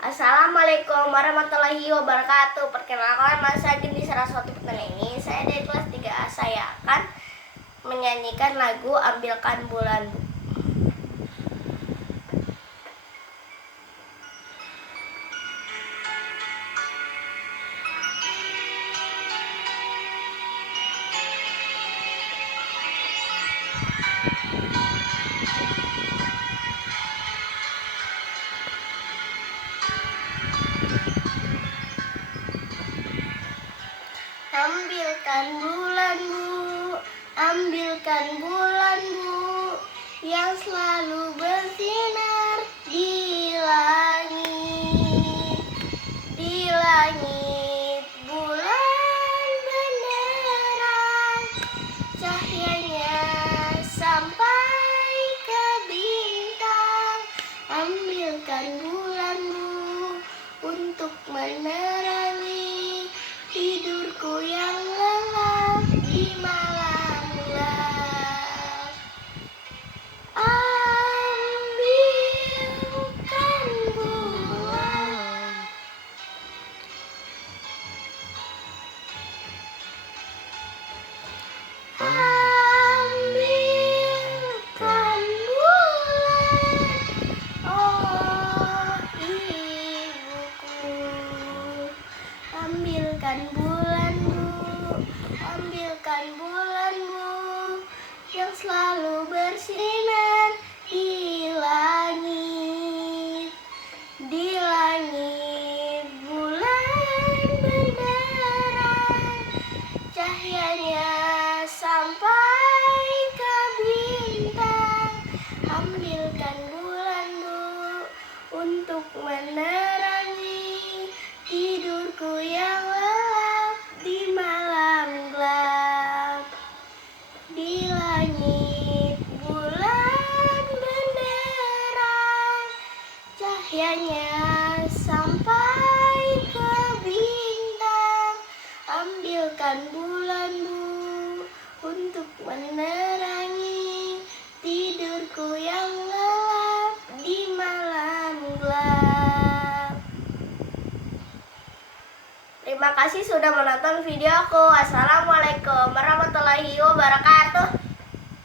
Assalamualaikum warahmatullahi wabarakatuh. Perkenalkan, saya Geni Saraswati Putri ini. Saya dari kelas 3A. Saya akan menyanyikan lagu Ambilkan Bulan. Ambilkan bulan bu, ambilkan bulan bu, yang selalu bersinar di langit. Di langit bulan benderang, cahayanya sampai ke bintang. Ambilkan bulan bu, untuk menerangi tidurku yang lelap di malam gelap. Ambilkan bulan. Ambilkan bulan, oh ibuku. Ambilkan bulan bu, ambilkan bulan bu, yang selalu bersinar di langit. Di langit bulan benderang, cahayanya sampai ke bintang. Ambilkan bulan bu, untuk menerangi tidurku yang lelap di malam gelap. Di langit bulan benderang, cahayanya sampai ke bintang. Ambilkan bulan bu, untuk menerangi tidurku yang lelap di malam gelap. Terima kasih sudah menonton videoku. Assalamualaikum warahmatullahi wabarakatuh.